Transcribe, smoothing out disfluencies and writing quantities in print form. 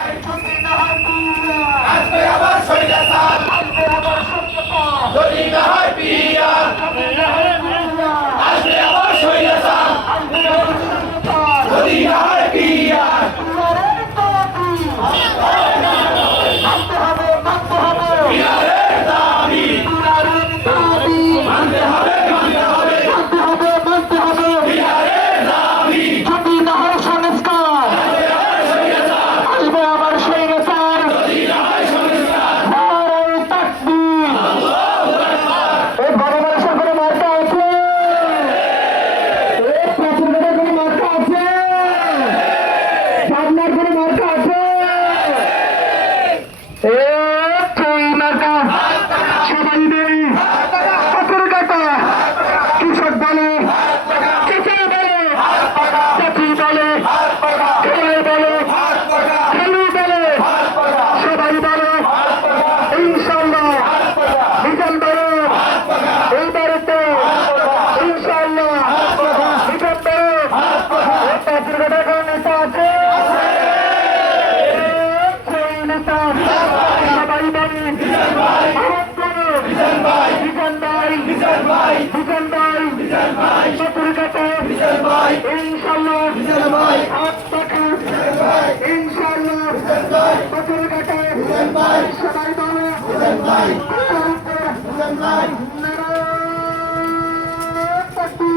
আজকে আবার স্বৈরাচার, যদি না হয় পিয়ার, আজকে আবার স্বৈরাচার, যদি না হয় পিয়ার। পিয়ারের দাবি মানতে হবে, মানতে হবে, পিয়ারের দাবি যদি না হয় সংস্কার আসবে আবার স্বৈরাচার। যদি না হয় সংস্কার। নারায়ে তাকবীর। এই বাংলাদেশের কোনো মার্কা আছে? এই প্রতিবাদের কোনো মার্কা আছে? সামনের কোনো মার্কা আছে? এই মার্কা সবাই দেই পাথর কাটা কৃষক বলে কৃষক বলে জাতি বলে খেলায় বলে খেলু বলে সবাই বলে ইনশাল্লাহ ডিসেম্বরে এইবারেতে ইনশাল্লাহ ডিসেম্বরে পাথর কাটা কোন নেতা আছে? সেই নেতা সবাই বলে ইনশাল্লাহ হাত পাখা ইনশাল্লাহ সবাই বলে